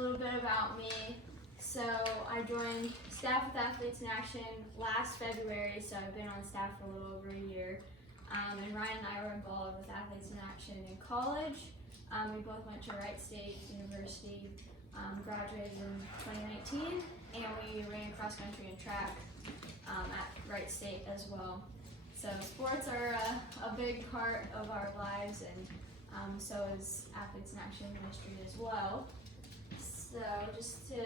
little bit about me. So I joined staff with Athletes in Action last February, so I've been on staff for a little over a year. And Ryan and I were involved with Athletes in Action in college. We both went to Wright State University, graduated in 2019, and we ran cross country and track at Wright State as well. So sports are a big part of our lives, and so is Athletes in Action ministry as well. So just to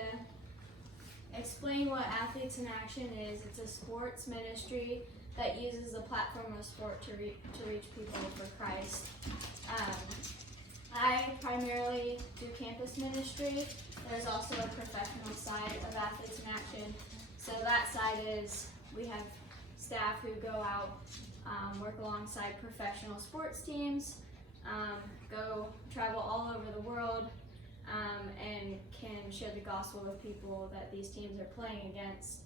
explain what Athletes in Action is, it's a sports ministry that uses the platform of sport to reach people for Christ. I primarily do campus ministry. There's also a professional side of Athletes in Action. So that side is we have staff who go out, work alongside professional sports teams, go travel all over the world, and can share the gospel with people that these teams are playing against.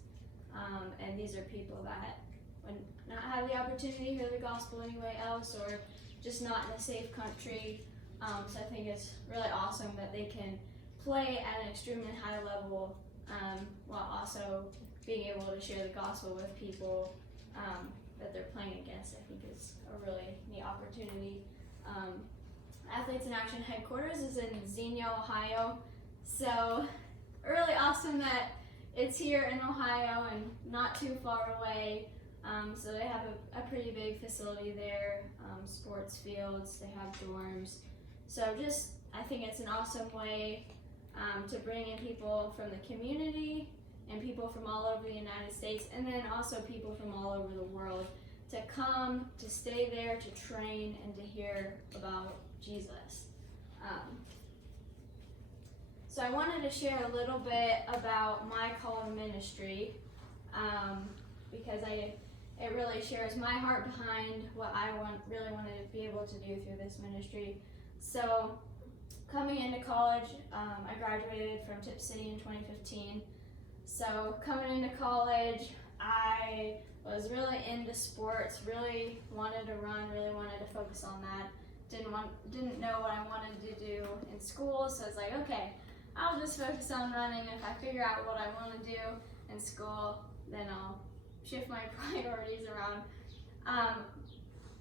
And these are people that would not have the opportunity to hear the gospel anywhere else, or just not in a safe country. So I think it's really awesome that they can play at an extremely high level, while also being able to share the gospel with people that they're playing against. I think is a really neat opportunity. Athletes in Action headquarters is in Xenia, Ohio. So really awesome that it's here in Ohio and not too far away. So they have a pretty big facility there, sports fields, they have dorms. So just, I think it's an awesome way to bring in people from the community and people from all over the United States, and then also people from all over the world to come, to stay there, to train, and to hear about Jesus. So I wanted to share a little bit about my call to ministry, because it really shares my heart behind what I really wanted to be able to do through this ministry. So coming into college, I graduated from Tip City in 2015. So coming into college, I was really into sports, really wanted to run, really wanted to focus on that. Didn't know what I wanted to do in school, so I was like, okay, I'll just focus on running. If I figure out what I want to do in school, then I'll shift my priorities around.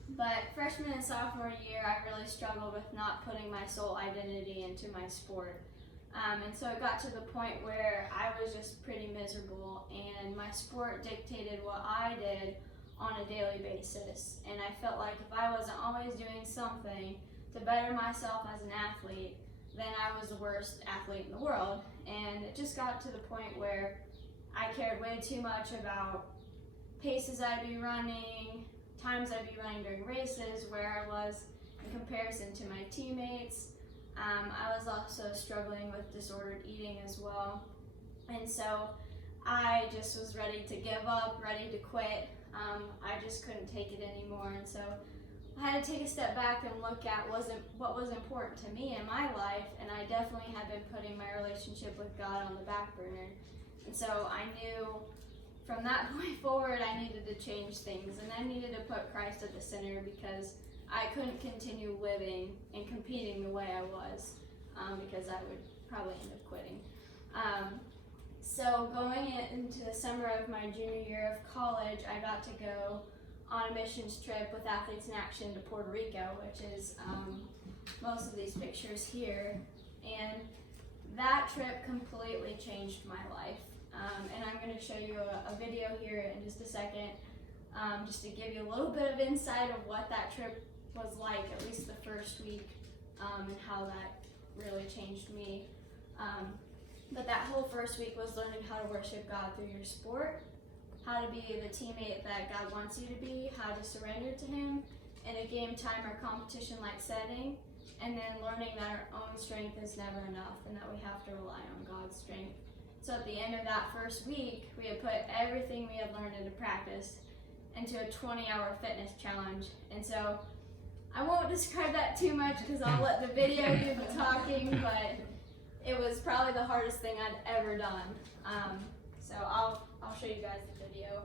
But freshman and sophomore year, I really struggled with not putting my sole identity into my sport. And so it got to the point where I was just pretty miserable, and my sport dictated what I did on a daily basis. And I felt like if I wasn't always doing something to better myself as an athlete, then I was the worst athlete in the world. And it just got to the point where I cared way too much about paces I'd be running, times I'd be running during races, where I was in comparison to my teammates. I was also struggling with disordered eating as well. And so I just was ready to give up, ready to quit. I just couldn't take it anymore. And so I had to take a step back and look at what was important to me in my life. And I definitely had been putting my relationship with God on the back burner. And so I knew from that point forward, I needed to change things, and I needed to put Christ at the center, because I couldn't continue living and competing the way I was, because I would probably end up quitting. So going into the summer of my junior year of college, I got to go on a missions trip with Athletes in Action to Puerto Rico, which is most of these pictures here. And that trip completely changed my life. And I'm going to show you a video here in just a second, just to give you a little bit of insight of what that trip was like, at least the first week, and how that really changed me. But that whole first week was learning how to worship God through your sport, how to be the teammate that God wants you to be, how to surrender to Him in a game time or competition-like setting, and then learning that our own strength is never enough and that we have to rely on God's strength. So at the end of that first week, we had put everything we had learned into practice into a 20-hour fitness challenge. And so I won't describe that too much because I'll let the video do the talking, but it was probably the hardest thing I'd ever done. So I'll show you guys the video.